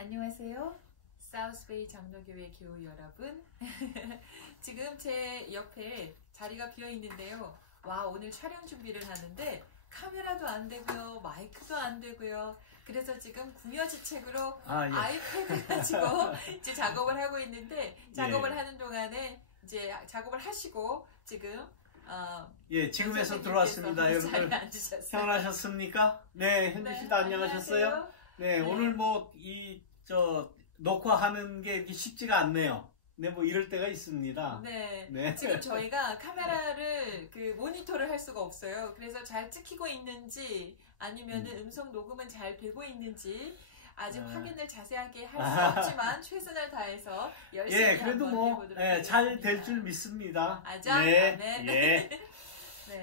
안녕하세요. 사우스베이 장로교회 교우 여러분. 지금 제 옆에 자리가 비어 있는데요. 와, 오늘 촬영 준비를 하는데 카메라도 안 되고요, 마이크도 안 되고요. 그래서 지금 궁여지책으로 예. 아이패드 가지고 이제 작업을 하고 있는데, 작업을 하는 동안에 이제 작업을 하시고 지금 지금에서 들어왔습니다. 여러분 평안하셨습니까? 네, 현주 씨도 안녕하셨어요? 안녕하세요. 네, 오늘 뭐 녹화하는 게 이렇게 쉽지가 않네요. 네, 뭐 이럴 때가 있습니다. 네. 지금 저희가 카메라를 모니터를 할 수가 없어요. 그래서 잘 찍히고 있는지 아니면은 음성 녹음은 잘 되고 있는지 아직 확인을 자세하게 할 수 없지만 최선을 다해서 열심히 그래도 한번 뭐 해보도록 하겠습니다. 잘 될 줄 믿습니다. 네. 네.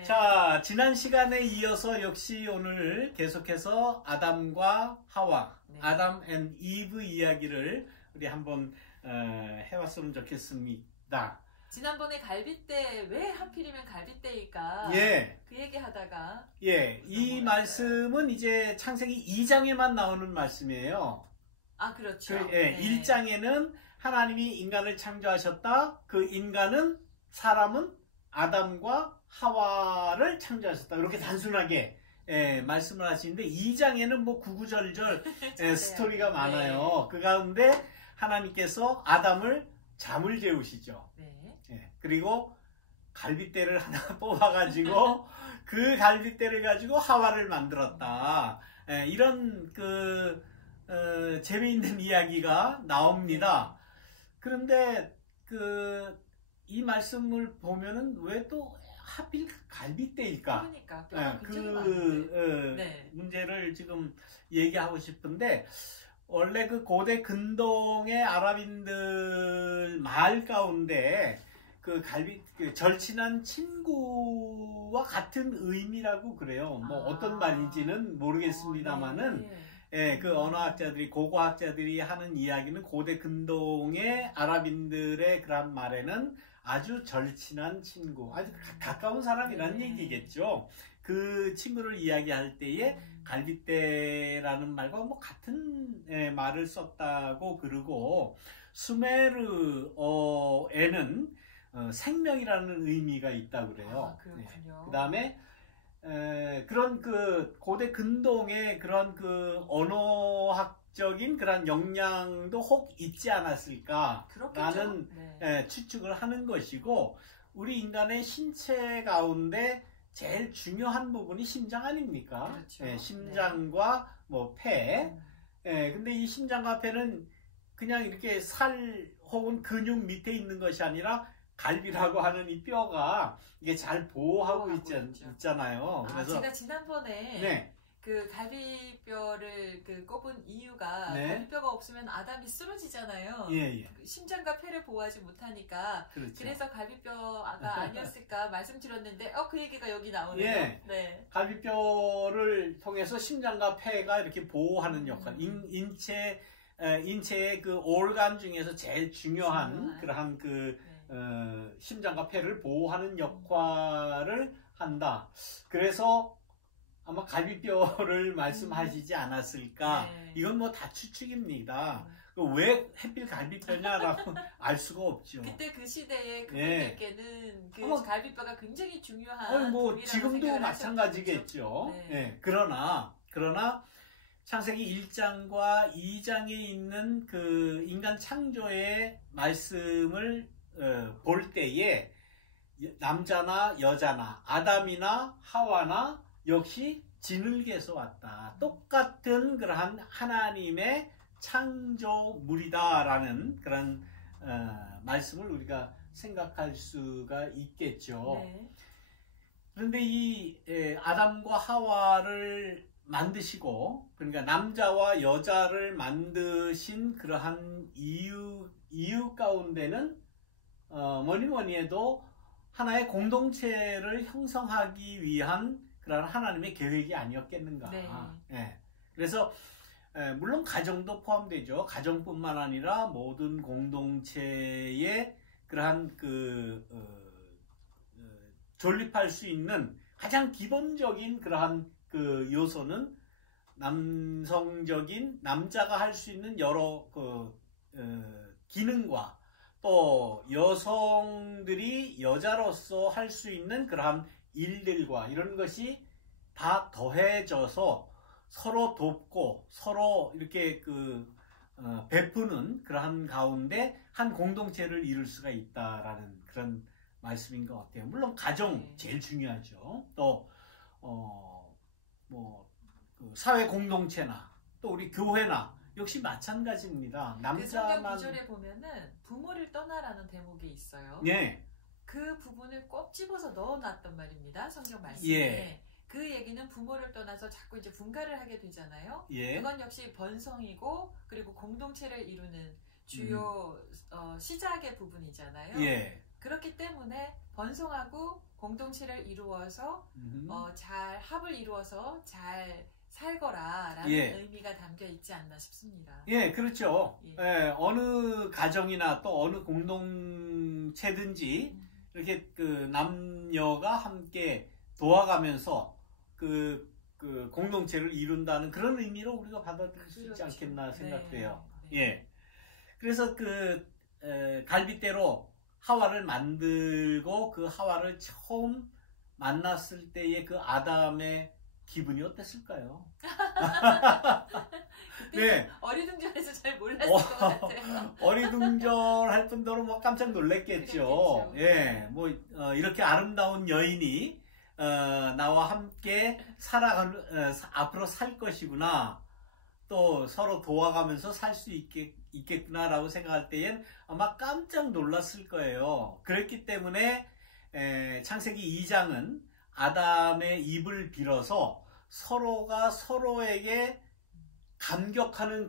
자, 지난 시간에 이어서 역시 오늘 계속해서 아담과 하와, 아담 앤 이브 이야기를 우리 한번 해왔으면 좋겠습니다. 지난번에 갈빗대, 왜 하필이면 갈빗대일까? 그 얘기 하다가. 이 말씀은 이제 창세기 2장에만 나오는 말씀이에요. 아, 그렇죠. 1장에는 하나님이 인간을 창조하셨다. 그 인간은, 사람은 아담과 하와를 창조하셨다. 이렇게 단순하게 말씀을 하시는데 2장에는 뭐 구구절절 스토리가 많아요. 그 가운데 하나님께서 아담을 잠을 재우시죠. 그리고 갈빗대를 하나 뽑아가지고 그 갈빗대를 가지고 하와를 만들었다. 이런 재미있는 이야기가 나옵니다. 그런데 이 말씀을 보면은 왜 또 하필 갈빗대일까? 그러니까 문제를 지금 얘기하고 싶은데, 원래 고대 근동의 아랍인들 말 가운데 절친한 친구와 같은 의미라고 그래요. 뭐 어떤 말인지는 모르겠습니다만은 언어학자들이, 고고학자들이 하는 이야기는 고대 근동의 아랍인들의 그런 말에는 아주 절친한 친구, 아주 가까운 사람이라는 얘기겠죠. 그 친구를 이야기할 때에 갈빗대라는 말과 뭐 같은 말을 썼다고 그러고, 수메르어에는 생명이라는 의미가 있다고 그래요. 그렇군요. 그 다음에 그런 고대 근동의 그런 언어학적인 그런 역량도 혹 있지 않았을까라는 추측을 하는 것이고, 우리 인간의 신체 가운데 제일 중요한 부분이 심장 아닙니까? 그렇죠. 심장과 뭐 폐. 근데 이 심장과 폐는 그냥 이렇게 살 혹은 근육 밑에 있는 것이 아니라 갈비라고 하는 이 뼈가 이게 잘 보호하고 있잖아요. 그래서 제가 지난번에 그 갈비뼈를 꼽은 이유가 갈비뼈가 없으면 아담이 쓰러지잖아요. 심장과 폐를 보호하지 못하니까. 그래서 갈비뼈가 아니었을까 말씀드렸는데 그 얘기가 여기 나오네요. 갈비뼈를 통해서 심장과 폐가 이렇게 보호하는 역할. 인체의 올간 중에서 제일 중요한 그러한 심장과 폐를 보호하는 역할을 한다. 그래서 아마 갈비뼈를 말씀하시지 않았을까. 이건 뭐 다 추측입니다. 왜 하필 갈비뼈냐라고 알 수가 없죠. 그때 그 시대에 그분들께는 갈비뼈가 굉장히 중요한 지금도 마찬가지겠죠. 그러나 창세기 1장과 2장에 있는 인간 창조의 말씀을 볼 때에 남자나 여자나 아담이나 하와나 역시 진흙에서 왔다. 똑같은 그러한 하나님의 창조물이다라는 그런 말씀을 우리가 생각할 수가 있겠죠. 그런데 이 아담과 하와를 만드시고, 그러니까 남자와 여자를 만드신 그러한 이유 가운데는 뭐니 해도 하나의 공동체를 형성하기 위한 그런 하나님의 계획이 아니었겠는가. 그래서 물론 가정도 포함되죠. 가정뿐만 아니라 모든 공동체의 그러한 존립할 수 있는 가장 기본적인 그러한 요소는 남성적인 남자가 할 수 있는 여러 기능과 또 여성들이 여자로서 할 수 있는 그러한 일들과 이런 것이 다 더해져서 서로 돕고 서로 이렇게 베푸는 그러한 가운데 한 공동체를 이룰 수가 있다라는 그런 말씀인 것 같아요. 물론 가정 제일 중요하죠. 또 사회 공동체나 또 우리 교회나 역시 마찬가지입니다. 남자만 성경 구절에 보면은 부모를 떠나라는 대목이 있어요. 예. 그 부분을 꼭 집어서 넣어놨단 말입니다. 성경 말씀에. 예. 그 얘기는 부모를 떠나서 자꾸 이제 분가를 하게 되잖아요. 예. 그건 역시 번성이고 그리고 공동체를 이루는 주요 시작의 부분이잖아요. 예. 그렇기 때문에 번성하고 공동체를 이루어서 잘 합을 이루어서 잘 살거라라는 예. 의미가 담겨 있지 않나 싶습니다. 예, 그렇죠. 예. 예, 어느 가정이나 또 어느 공동체든지 이렇게 남녀가 함께 도와가면서 그 공동체를 이룬다는 그런 의미로 우리가 받아들일 수 있지 않겠나 생각돼요. 네. 예. 그래서 갈빗대로 하와를 만들고 그 하와를 처음 만났을 때의 그 아담의 기분이 어땠을까요? 네. 어리둥절해서 잘 몰랐을 것 같아요. 어리둥절할 뿐더러 뭐 깜짝 놀랐겠죠. 예, 이렇게 아름다운 여인이 나와 함께 앞으로 살 것이구나. 또 서로 도와가면서 살 수 있겠구나라고 생각할 때엔 아마 깜짝 놀랐을 거예요. 그렇기 때문에 창세기 2장은 아담의 입을 빌어서 서로가 서로에게 감격하는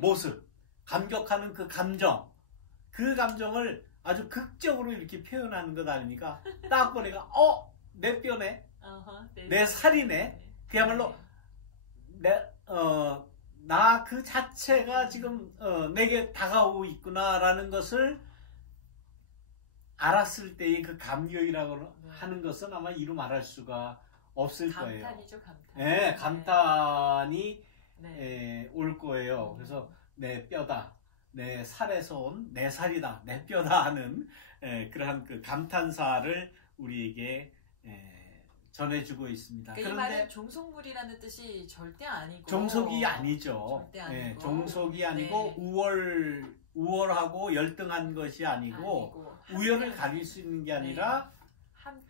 모습, 감격하는 그 감정을 아주 극적으로 이렇게 표현하는 것 아닙니까? 딱 보니까 내 뼈네, 내 살이네. 그야말로 나 그 자체가 지금 내게 다가오고 있구나라는 것을 알았을 때의 그 감격이라고 하는 것은 아마 이루 말할 수가 없을 거예요. 감탄이죠, 감탄. 네, 감탄이 올 거예요. 그래서 내 뼈다, 내 살에서 온 내 살이다, 내 뼈다 하는 그러한 그 감탄사를 우리에게 전해주고 있습니다. 그러니까 이 말은 종속물이라는 뜻이 절대 아니고 종속이 아니죠. 절대 아니고 종속이 아니고 우월하고 열등한 것이 아니고 우열을 가릴 수 있는 게 아니라 한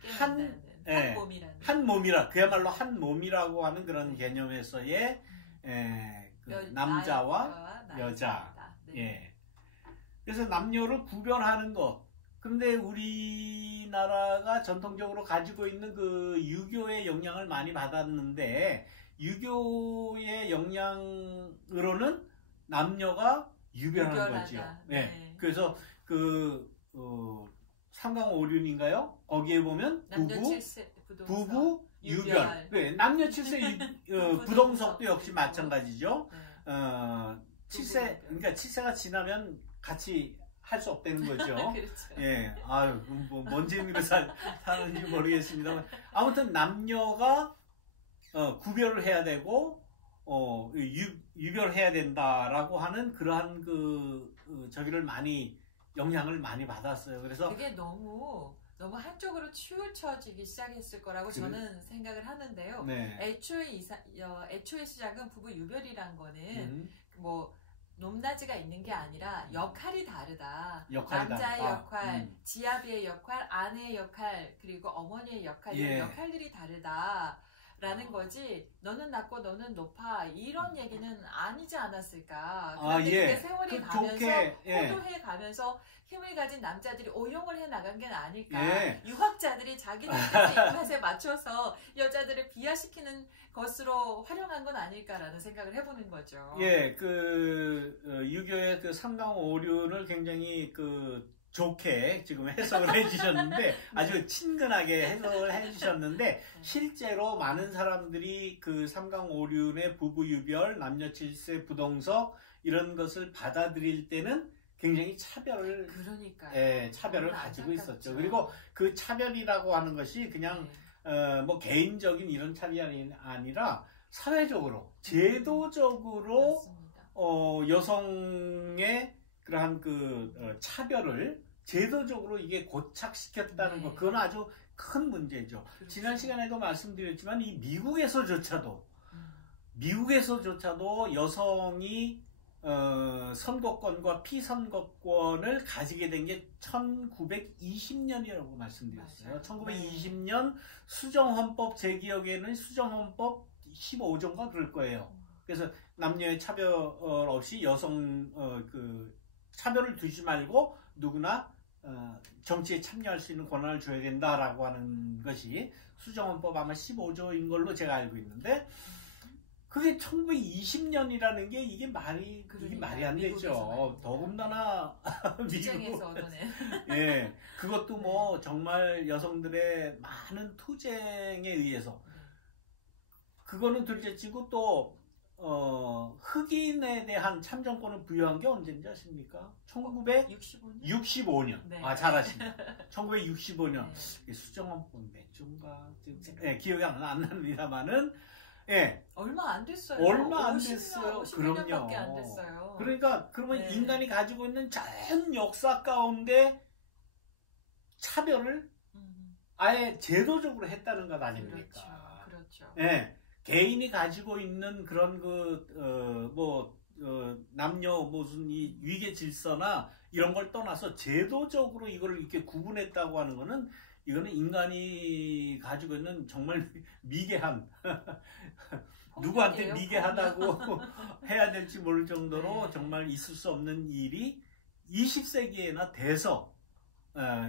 몸이라 그야말로 한 몸이라고 하는 그런 개념에서의 남자와 여자. 예. 그래서 남녀를 구별하는 것. 그런데 우리나라가 전통적으로 가지고 있는 그 유교의 영향을 많이 받았는데 유교의 영향으로는 남녀가 유별한 거죠. 네. 그래서 삼강오륜인가요? 거기에 보면 부부 유별. 네. 남녀 7세 부동석도 역시 마찬가지죠. 칠세, 그러니까 7세가 지나면 같이 할 수 없다는 거죠. 그렇죠. 예, 뭔 재미로 사는지 모르겠습니다만 아무튼 남녀가 구별을 해야 되고 유별해야 된다라고 하는 그러한 저기를 영향을 많이 받았어요. 그래서 그게 너무 한쪽으로 치우쳐지기 시작했을 거라고 저는 생각을 하는데요. 네. 애초의 시작은 부부 유별이란 거는 높낮이가 있는 게 아니라 역할이 다르다. 남자의 역할, 지아비의 역할, 아내의 역할, 그리고 어머니의 역할, 이런 역할들이 다르다라는 거지. 너는 낮고 너는 높아. 이런 얘기는 아니지 않았을까. 그런데 그게 세월이 가면서 포도해 가면서 힘을 가진 남자들이 오용을 해 나간 게 아닐까. 유학자들이 자기들의 입맛에 맞춰서 여자들을 비하시키는 것으로 활용한 건 아닐까라는 생각을 해보는 거죠. 예, 유교의 삼강오륜을 굉장히 좋게 지금 해석을 해주셨는데 아주 친근하게 해석을 해주셨는데 실제로 많은 사람들이 삼강오륜의 부부유별, 남녀 7세 부동석 이런 것을 받아들일 때는 굉장히 차별을 가지고 있었죠. 그리고 그 차별이라고 하는 것이 그냥 개인적인 이런 차별이 아니라 사회적으로, 제도적으로 맞습니다. 여성의 그러한 차별을 제도적으로 이게 고착시켰다는 네. 거, 그건 아주 큰 문제죠. 그렇죠. 지난 시간에도 말씀드렸지만 이 미국에서조차도 여성이 선거권과 피선거권을 가지게 된 게 1920년이라고 말씀드렸어요. 맞아요. 1920년 수정헌법, 제 기억에는 수정헌법 15조인가 그럴 거예요. 그래서 남녀의 차별 없이 여성 차별을 두지 말고 누구나 정치에 참여할 수 있는 권한을 줘야 된다라고 하는 것이 수정헌법 아마 15조인 걸로 제가 알고 있는데, 그게 1920년이라는 게 이게 말이 안 되죠. 더군다나 투쟁에서 얻어낸. 예, 그것도 뭐 정말 여성들의 많은 투쟁에 의해서, 그거는 둘째치고 또 흑인에 대한 참정권을 부여한 게 언제인지 아십니까? 1965년. 네. 아, 잘하십니다. 1965년. 네. 수정헌법 몇 조인가? 기억이 안 납니다만은, 예. 얼마 안 됐어요. 얼마 안 됐어요. 50년밖에 그럼요. 안 됐어요. 그러니까 그러면 네. 인간이 가지고 있는 전 역사 가운데 차별을 아예 제도적으로 했다는 것 아닙니까? 그렇죠. 예. 개인이 가지고 있는 그런 남녀 무슨 이 위계 질서나 이런 걸 떠나서 제도적으로 이걸 이렇게 구분했다고 하는 거는, 이거는 인간이 가지고 있는 정말 미개한 누구한테 미개하다고 해야 될지 모를 정도로 네. 정말 있을 수 없는 일이 20세기에나 돼서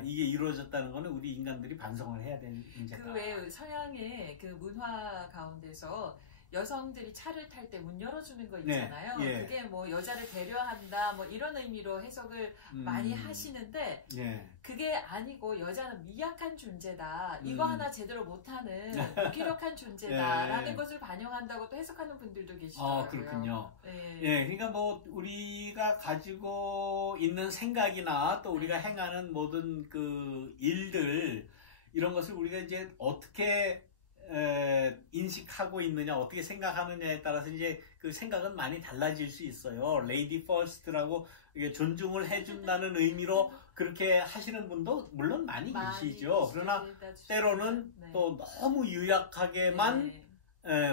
이게 이루어졌다는 것은 우리 인간들이 반성을 해야 되는 문제다. 그 외 서양의 그 문화 가운데서 여성들이 차를 탈 때 문 열어주는 거 있잖아요. 네, 예. 그게 뭐 여자를 배려한다 뭐 이런 의미로 해석을 많이 하시는데, 예. 그게 아니고 여자는 미약한 존재다. 이거 하나 제대로 못하는 무기력한 존재다라는 예. 것을 반영한다고 또 해석하는 분들도 계시더라고요. 그렇군요. 네. 예, 그러니까 뭐 우리가 가지고 있는 생각이나 또 우리가 행하는 모든 그 일들, 이런 것을 우리가 이제 어떻게 인식하고 있느냐, 어떻게 생각하느냐에 따라서 이제 그 생각은 많이 달라질 수 있어요. 레이디 퍼스트라고 존중을 해준다는 의미로 그렇게 하시는 분도 물론 많이 계시죠. 그러나 때로는 또 너무 유약하게만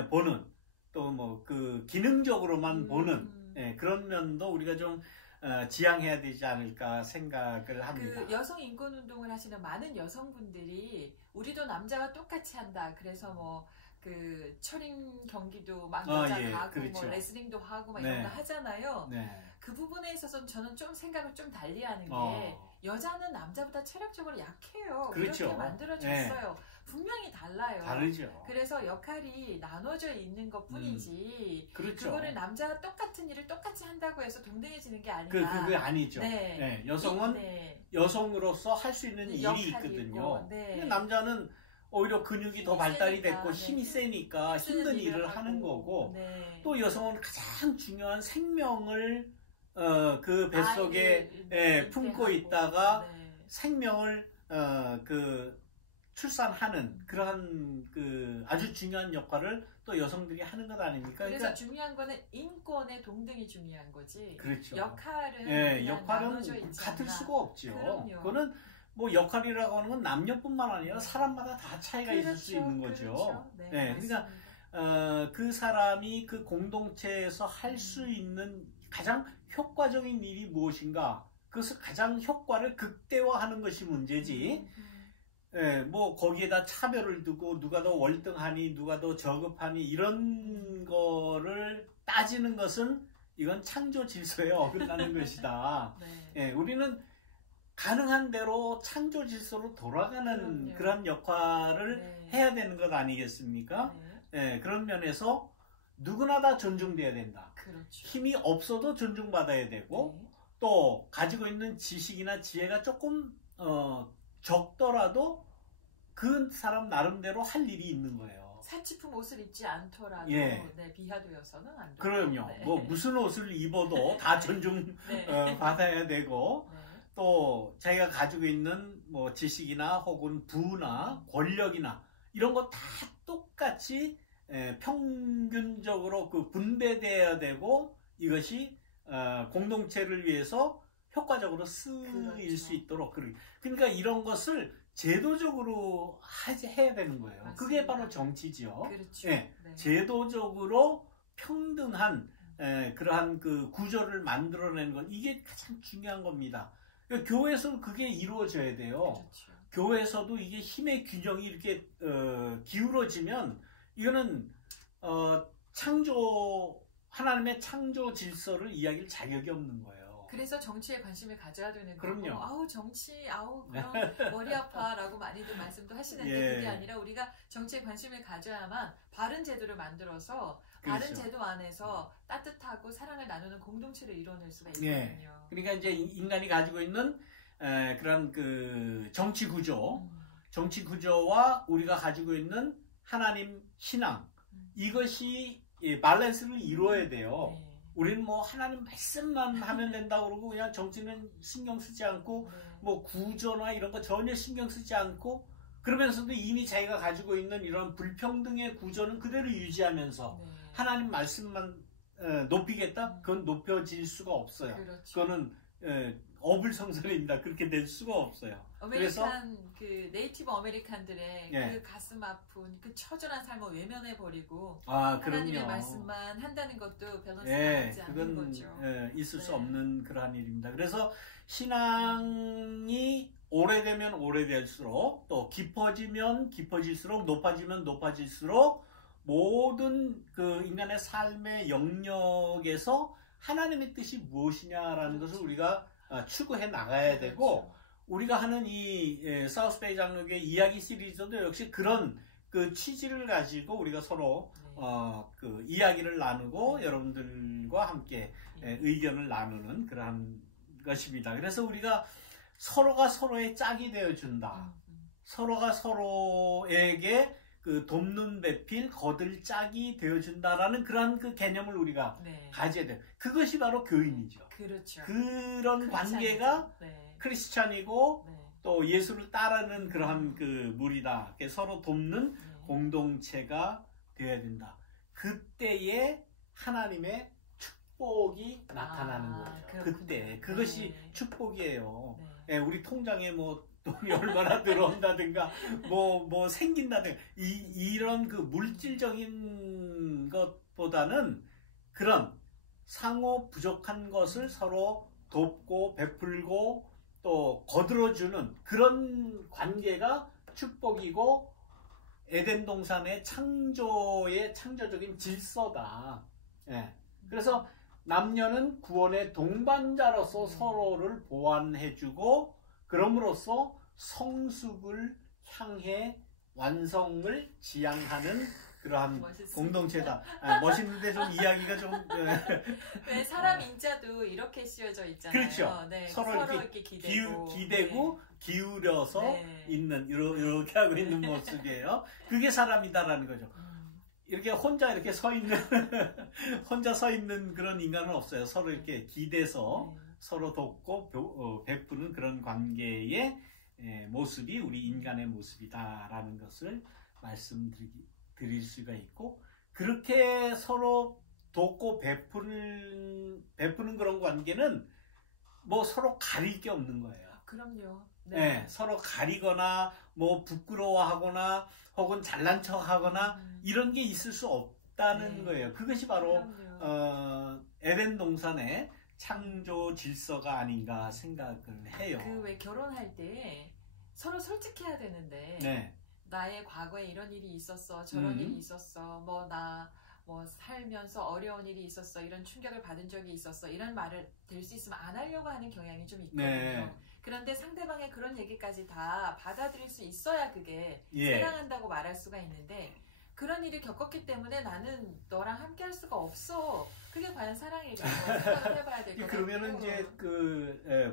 보는, 또 뭐 그 기능적으로만 보는 그런 면도 우리가 좀 지양해야 되지 않을까 생각을 합니다. 그 여성 인권 운동을 하시는 많은 여성분들이 우리도 남자와 똑같이 한다. 그래서 뭐 그 철인 경기도 막 여자가 하고 그렇죠. 뭐 레슬링도 하고 막 이런 거 하잖아요. 네. 그 부분에 있어서는 저는 좀 생각을 좀 달리하는 게, 여자는 남자보다 체력적으로 약해요. 그렇죠. 그렇게 만들어졌어요. 분명히 달라요. 다르죠. 그래서 역할이 나눠져 있는 것 뿐이지, 그렇죠. 그거를 남자가 똑같은 일을 똑같이 한다고 해서 동등해지는 게 아니라. 그게 아니죠. 네. 여성은 여성으로서 할 수 있는 일이 있거든요. 근데 남자는 오히려 근육이 더 발달이 됐고 힘이 세니까 힘든 일을 하는 거고, 또 여성은 가장 중요한 생명을 그 뱃속에 품고 있다가 생명을 출산하는 그러한 그 아주 중요한 역할을 또 여성들이 하는 것 아닙니까? 그래서 그러니까 중요한 거는 인권의 동등이 중요한 거지. 그렇죠. 역할은 역할은 같을 수가 없죠. 그럼요. 그거는 뭐 역할이라고 하는 건 남녀뿐만 아니라 사람마다 다 차이가 있을 수 있는 거죠. 그렇죠. 그러니까 그 사람이 그 공동체에서 할 수 있는 가장 효과적인 일이 무엇인가, 그것을 가장 효과를 극대화하는 것이 문제지. 뭐 거기에다 차별을 두고 누가 더 월등하니 누가 더 저급하니 이런 거를 따지는 것은 이건 창조 질서에 어긋나는 것이다. 우리는 가능한 대로 창조 질서로 돌아가는 그런 역할을 해야 되는 것 아니겠습니까? 그런 면에서 누구나 다 존중돼야 된다. 그렇죠. 힘이 없어도 존중받아야 되고, 또 가지고 있는 지식이나 지혜가 조금 적더라도 그 사람 나름대로 할 일이 있는 거예요. 사치품 옷을 입지 않더라도 비하되어서는 안 돼요. 그럼요. 뭐 무슨 옷을 입어도 다 존중 받아야 되고, 또 자기가 가지고 있는 뭐 지식이나 혹은 부나 권력이나 이런 거 다 똑같이 평균적으로 그 분배되어야 되고 이것이 공동체를 위해서 효과적으로 쓰일 그렇죠. 수 있도록 그러니까 이런 것을 제도적으로 해야 되는 거예요. 맞습니다. 그게 바로 정치지요. 그렇죠. 네. 네. 제도적으로 평등한 그러한 그 구조를 만들어내는 것 이게 가장 중요한 겁니다. 그러니까 교회에서는 그게 이루어져야 돼요. 그렇죠. 교회에서도 이게 힘의 균형이 이렇게 기울어지면 이거는 하나님의 창조 질서를 이야기할 자격이 없는 거예요. 그래서 정치에 관심을 가져야 되는 그럼요. 거고 아우 정치 그럼 머리 아파라고 많이들 말씀도 하시는데 예. 그게 아니라 우리가 정치에 관심을 가져야만 바른 제도를 만들어서 그렇죠. 바른 제도 안에서 따뜻하고 사랑을 나누는 공동체를 이뤄낼 수가 있거든요. 예. 그러니까 이제 인간이 가지고 있는 그런 그 정치 구조와 우리가 가지고 있는 하나님 신앙 이것이 밸런스를 이루어야 돼요. 네. 우리는 뭐 하나님 말씀만 하면 된다고 그러고 그냥 정치는 신경 쓰지 않고 네. 뭐 구조나 이런 거 전혀 신경 쓰지 않고 그러면서도 이미 자기가 가지고 있는 이런 불평등의 구조는 그대로 유지하면서 네. 하나님 말씀만 높이겠다? 그건 높여질 수가 없어요. 그렇죠. 그거는 어불성설입니다. 그렇게 될 수가 없어요. 아메리칸 그 네이티브 아메리칸들의 예. 그 가슴 아픈 그 처절한 삶을 외면해 버리고 그럼요. 하나님의 말씀만 한다는 것도 밸런스가 예, 맞지 않는 그건 거죠. 있을 수 네. 없는 그러한 일입니다. 그래서 신앙이 오래되면 오래될수록 또 깊어지면 깊어질수록 높아지면 높아질수록 모든 그 인간의 삶의 영역에서 하나님의 뜻이 무엇이냐라는 것을 우리가 추구해 나가야 되고 우리가 하는 이 사우스베이 장로교의 이야기 시리즈도 역시 그런 그 취지를 가지고 우리가 서로 그 이야기를 나누고 여러분들과 함께 의견을 나누는 그러한 것입니다. 그래서 우리가 서로가 서로의 짝이 되어준다. 서로가 서로에게 그 돕는 배필, 거들 짝이 되어준다라는 그러한 그 개념을 우리가 가져야 돼요. 그것이 바로 교인이죠. 그렇죠. 그런 관계가 크리스찬이고 또 예수를 따르는 그러한 그 무리다. 서로 돕는 공동체가 되어야 된다. 그때에 하나님의 축복이 나타나는 거죠. 그렇군요. 그때 그것이 축복이에요. 우리 통장에 뭐 돈이 얼마나 들어온다든가 뭐 생긴다든가 이런 그 물질적인 것보다는 그런 상호 부족한 것을 서로 돕고 베풀고 또 거들어주는 그런 관계가 축복이고 에덴 동산의 창조적인 질서다. 그래서 남녀는 구원의 동반자로서 서로를 보완해주고 그럼으로써 성숙을 향해 완성을 지향하는 그러한 멋있습니다. 공동체다. 멋있는데 좀 이야기가 좀 네, 사람 인자도 이렇게 씌워져 있잖아요. 그렇죠. 네, 서로 이렇게 기대고 기울여서 있는 이렇게 하고 있는 모습이에요. 그게 사람이다라는 거죠. 이렇게 혼자 이렇게 서 있는 혼자 서 있는 그런 인간은 없어요. 서로 이렇게 기대서 서로 돕고 베푸는 그런 관계의 모습이 우리 인간의 모습이다라는 것을 말씀드릴 수가 있고 그렇게 서로 돕고 베푸는 그런 관계는 뭐 서로 가릴 게 없는 거예요. 그럼요. 서로 가리거나 뭐 부끄러워하거나 혹은 잘난 척하거나 이런 게 있을 수 없다는 거예요. 그것이 바로 에덴 동산의 창조 질서가 아닌가 생각을 해요. 그 왜 결혼할 때 서로 솔직해야 되는데 나의 과거에 이런 일이 있었어, 저런 일이 있었어, 나 살면서 어려운 일이 있었어, 이런 충격을 받은 적이 있었어, 이런 말을 될 수 있으면 안 하려고 하는 경향이 좀 있거든요. 그런데 상대방의 그런 얘기까지 다 받아들일 수 있어야 그게 사랑한다고 말할 수가 있는데 그런 일을 겪었기 때문에 나는 너랑 함께 할 수가 없어. 그게 과연 사랑일까 생각을 해봐야 될 것 같아요. 그러면은 이제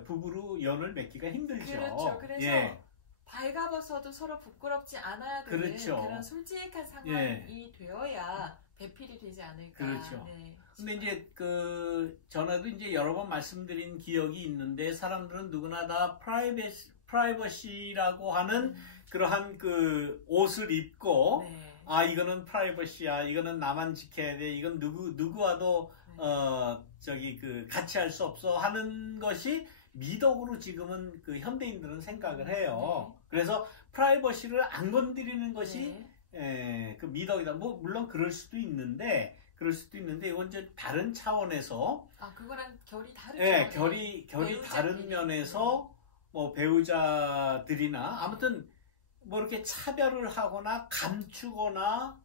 부부로 연을 맺기가 힘들죠. 그렇죠. 그래서 발가벗어도 서로 부끄럽지 않아야 되는 그런 솔직한 상황이 되어야 배필이 되지 않을까. 그렇죠. 근데 이제 전에도 이제 여러 번 말씀드린 기억이 있는데 사람들은 누구나 다 프라이버시라고 하는 그러한 그 옷을 입고 아, 이거는 프라이버시야. 이거는 나만 지켜야 돼. 이건 누구와도, 같이 할 수 없어. 하는 것이 미덕으로 지금은 그 현대인들은 생각을 해요. 네. 그래서 프라이버시를 안 건드리는 것이, 그 미덕이다. 뭐, 물론 그럴 수도 있는데, 이건 이제 다른 차원에서. 아, 그거랑 결이 다르죠. 예, 결이 다른 면에서, 뭐, 배우자들이나, 아무튼, 뭐 이렇게 차별을 하거나 감추거나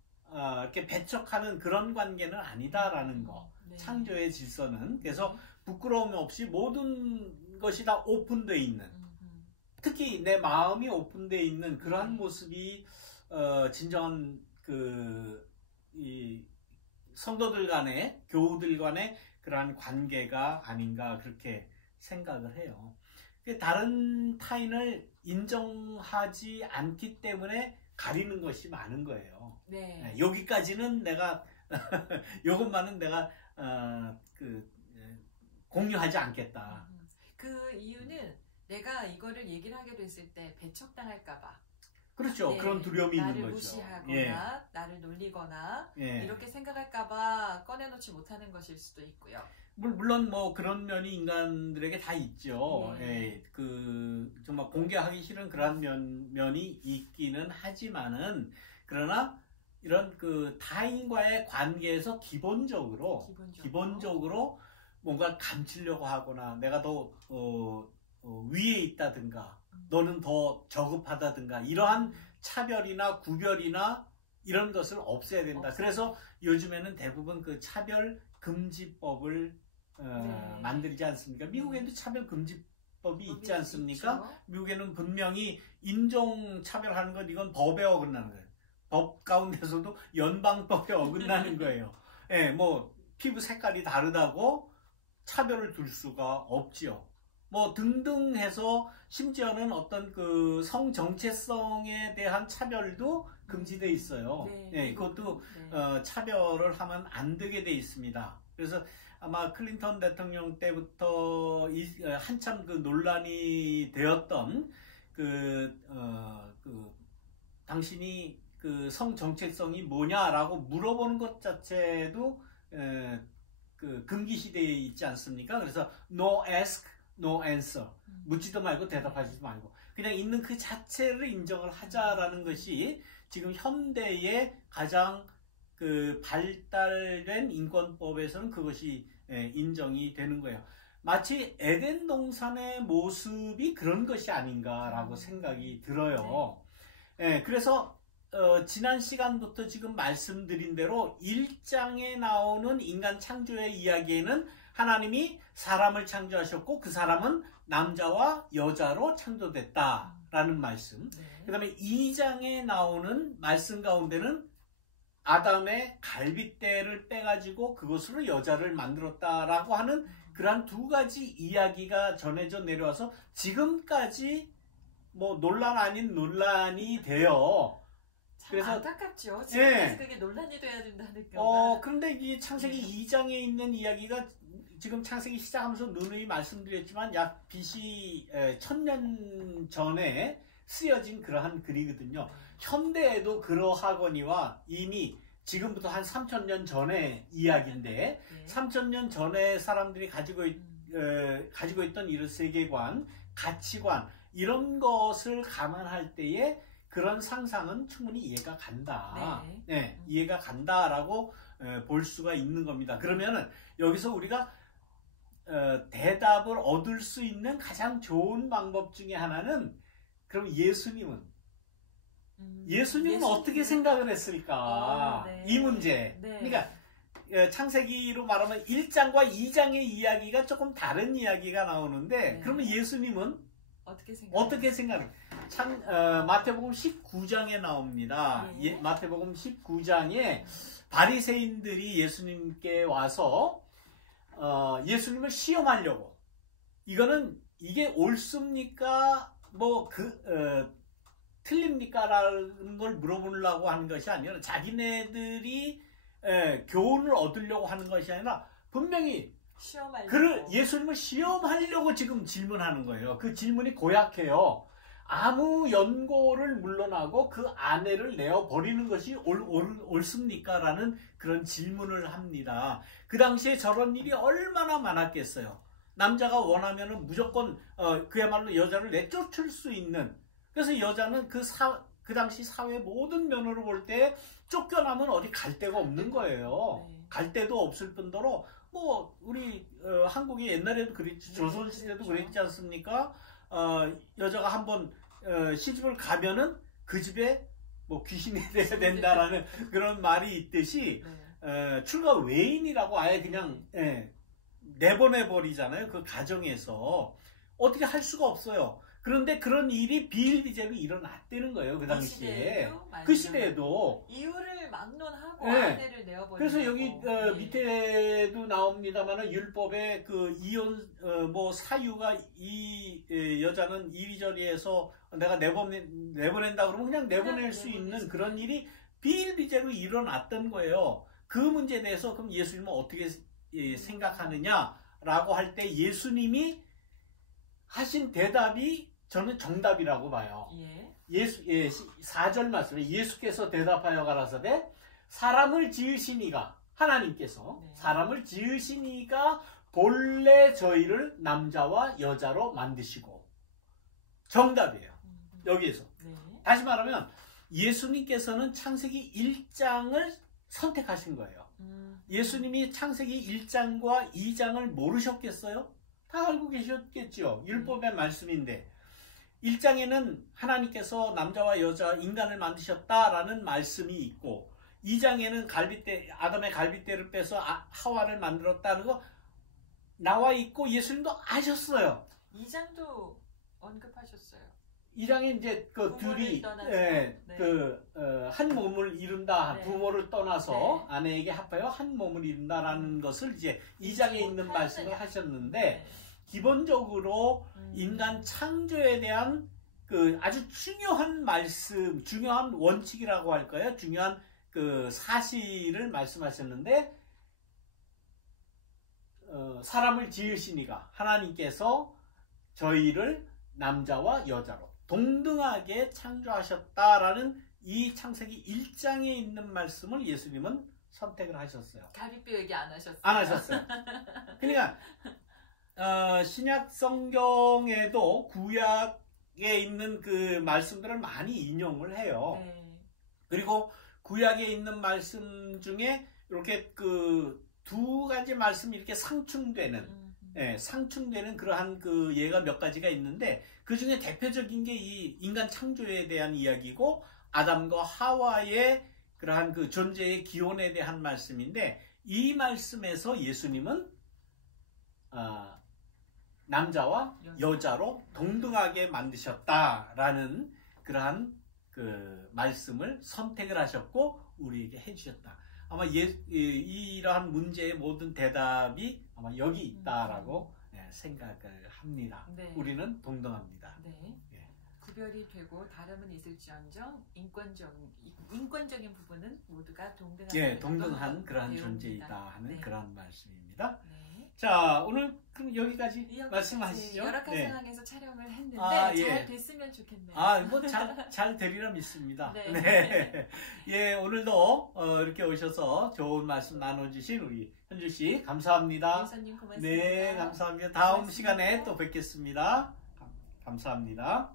이렇게 배척하는 그런 관계는 아니다라는 거. 네. 창조의 질서는. 그래서 부끄러움 없이 모든 것이 다 오픈되어 있는, 특히 내 마음이 오픈되어 있는 그러한 모습이 진정한 이 성도들 간의, 교우들 간의 그러한 관계가 아닌가 그렇게 생각을 해요. 다른 타인을 인정하지 않기 때문에 가리는 것이 많은 거예요. 네. 여기까지는 내가 이것만은 내가 공유하지 않겠다. 그 이유는 내가 이거를 얘기를 하게 됐을 때 배척당할까봐. 그렇죠. 네, 그런 두려움이 있는 나를 거죠. 무시하거나 나를 놀리거나 이렇게 생각할까봐 꺼내놓지 못하는 것일 수도 있고요. 물론 뭐 그런 면이 인간들에게 다 있죠. 정말 공개하기 싫은 그런 면이 있기는 하지만은, 그러나 이런 그 타인과의 관계에서 기본적으로 뭔가 감추려고 하거나 내가 더 위에 있다든가 너는 더 저급하다든가 이러한 차별이나 구별이나 이런 것을 없애야 된다. 그래서 요즘에는 대부분 그 차별 금지법을 만들지 않습니까? 미국에도 차별 금지법이 있지 않습니까? 있죠. 미국에는 분명히 인종 차별하는 건 이건 법에 어긋나는 거예요. 법 가운데서도 연방법에 어긋나는 거예요. 뭐 피부 색깔이 다르다고 차별을 둘 수가 없지요. 뭐 등등 해서 심지어는 어떤 그 성 정체성에 대한 차별도 금지되어 있어요. 그것도 차별을 하면 안 되게 돼 있습니다. 그래서 아마 클린턴 대통령 때부터 한참 그 논란이 되었던 당신이 그 성 정체성이 뭐냐라고 물어보는 것 자체도 그 금기 시대에 있지 않습니까? 그래서 no ask, no answer. 묻지도 말고 대답하지도 말고 그냥 있는 그 자체를 인정을 하자라는 것이 지금 현대의 가장 그 발달된 인권법에서는 그것이 인정이 되는 거예요. 마치 에덴 동산의 모습이 그런 것이 아닌가라고 생각이 들어요. 그래서 지난 시간부터 지금 말씀드린 대로 1장에 나오는 인간 창조의 이야기에는 하나님이 사람을 창조하셨고 그 사람은 남자와 여자로 창조됐다라는 말씀. 그 다음에 2장에 나오는 말씀 가운데는 아담의 갈빗대를 빼가지고 그것으로 여자를 만들었다라고 하는 그러한 두 가지 이야기가 전해져 내려와서 지금까지 뭐 논란 아닌 논란이 돼요. 그래서 안타깝죠. 지금까지 그게 논란이 돼야 된다는 거. 그런데 이 창세기 2장에 있는 이야기가 지금 창세기 시작하면서 누누이 말씀드렸지만 약 BC 1000년 전에 쓰여진 그러한 글이거든요. 현대에도 그러하거니와 이미 지금부터 한 3000년 전의 이야기인데 3000년 전에 사람들이 가지고 있던 이런 세계관, 가치관 이런 것을 감안할 때에 그런 상상은 충분히 이해가 간다. 이해가 간다라고 볼 수가 있는 겁니다. 그러면은 여기서 우리가 대답을 얻을 수 있는 가장 좋은 방법 중에 하나는 그럼 예수님은 어떻게 생각을 했을까? 이 문제. 그러니까 창세기로 말하면 1장과 2장의 이야기가 조금 다른 이야기가 나오는데 그러면 예수님은 어떻게 생각해요? 마태복음 19장에 나옵니다. 마태복음 19장에 바리새인들이 예수님께 와서 예수님을 시험하려고 이게 옳습니까? 틀립니까? 라는 걸 물어보려고 하는 것이 아니라 자기네들이 교훈을 얻으려고 하는 것이 아니라 분명히 예수님을 시험하려고 지금 질문하는 거예요. 그 질문이 고약해요. 아무 연고를 물러나고 그 아내를 내어 버리는 것이 옳습니까? 라는 그런 질문을 합니다. 그 당시에 저런 일이 얼마나 많았겠어요. 남자가 원하면은 무조건 그야말로 여자를 내쫓을 수 있는, 그래서 여자는 그 당시 사회 모든 면으로 볼 때 쫓겨나면 어디 갈 데가 없는 거예요. 네. 갈 데도 없을 뿐더러 뭐 우리 한국이 옛날에도 그랬지, 조선시대도 그렇죠. 그랬지 않습니까? 여자가 한번 시집을 가면은 그 집에 뭐 귀신이 돼야 된다라는 그런 말이 있듯이 출가 외인이라고 아예 그냥 내보내버리잖아요. 그 가정에서 어떻게 할 수가 없어요. 그런데 그런 일이 비일비재로 일어났다는 거예요. 그 당시에. 그 시대에도. 이유를 막론하고 네. 아내를 내어버리고. 그래서 여기 밑에도 나옵니다만 율법에 그 이혼 뭐 사유가 이 여자는 이리저리 해서 내가 내보낸다 그러면 그냥 내보낼 수 있는 그런 일이 비일비재로 일어났던 거예요. 그 문제에 대해서 그럼 예수님은 어떻게 생각하느냐라고 할 때 예수님이 하신 대답이 저는 정답이라고 봐요. 4절 말씀에 예수께서 대답하여 가라사대 사람을 지으시니가, 하나님께서 사람을 지으시니가 본래 저희를 남자와 여자로 만드시고. 정답이에요. 여기에서. 다시 말하면 예수님께서는 창세기 1장을 선택하신 거예요. 예수님이 창세기 1장과 2장을 모르셨겠어요? 다 알고 계셨겠죠. 율법의 말씀인데 1장에는 하나님께서 남자와 여자 인간을 만드셨다라는 말씀이 있고 2장에는 아담의 갈빗대를 빼서 하와를 만들었다는 거 나와 있고 예수님도 아셨어요. 2장도 언급하셨어요. 2장에 이제 그 둘이 한 몸을 이룬다. 네. 부모를 떠나서 아내에게 합하여 한 몸을 이룬다라는 것을 이제 2장에 있는 말씀을 하셨는데 기본적으로 인간 창조에 대한 그 아주 중요한 말씀, 중요한 원칙이라고 할까요? 중요한 그 사실을 말씀하셨는데 사람을 지으시니가 하나님께서 저희를 남자와 여자로 동등하게 창조하셨다라는 이 창세기 1장에 있는 말씀을 예수님은 선택을 하셨어요. 갈비뼈 얘기 안 하셨어요. 안 하셨어요. 그러니까 신약 성경에도 구약에 있는 그 말씀들을 많이 인용을 해요. 그리고 구약에 있는 말씀 중에 이렇게 그 두 가지 말씀이 이렇게 상충되는 그러한 그 예가 몇 가지가 있는데 그 중에 대표적인 게 이 인간 창조에 대한 이야기고 아담과 하와의 그러한 그 존재의 기원에 대한 말씀인데 이 말씀에서 예수님은 남자와 여자로 동등하게 만드셨다라는 그러한 그 말씀을 선택을 하셨고 우리에게 해주셨다. 아마 이러한 문제의 모든 대답이 아마 여기 있다라고 생각을 합니다. 우리는 동등합니다. 구별이 되고 다름은 있을지언정 인권적인 부분은 모두가 동등한 그러한 존재이다 하는 그런 말씀입니다. 자, 오늘 그럼 여기까지 말씀하시죠. 열악한 상황에서 촬영을 했는데 잘 됐으면 좋겠네요. 뭐 잘 되리라 믿습니다. 오늘도 이렇게 오셔서 좋은 말씀 나눠주신 우리 현주 씨 감사합니다. 예수님 고맙습니다. 네, 감사합니다. 다음 시간에 또 뵙겠습니다. 감사합니다.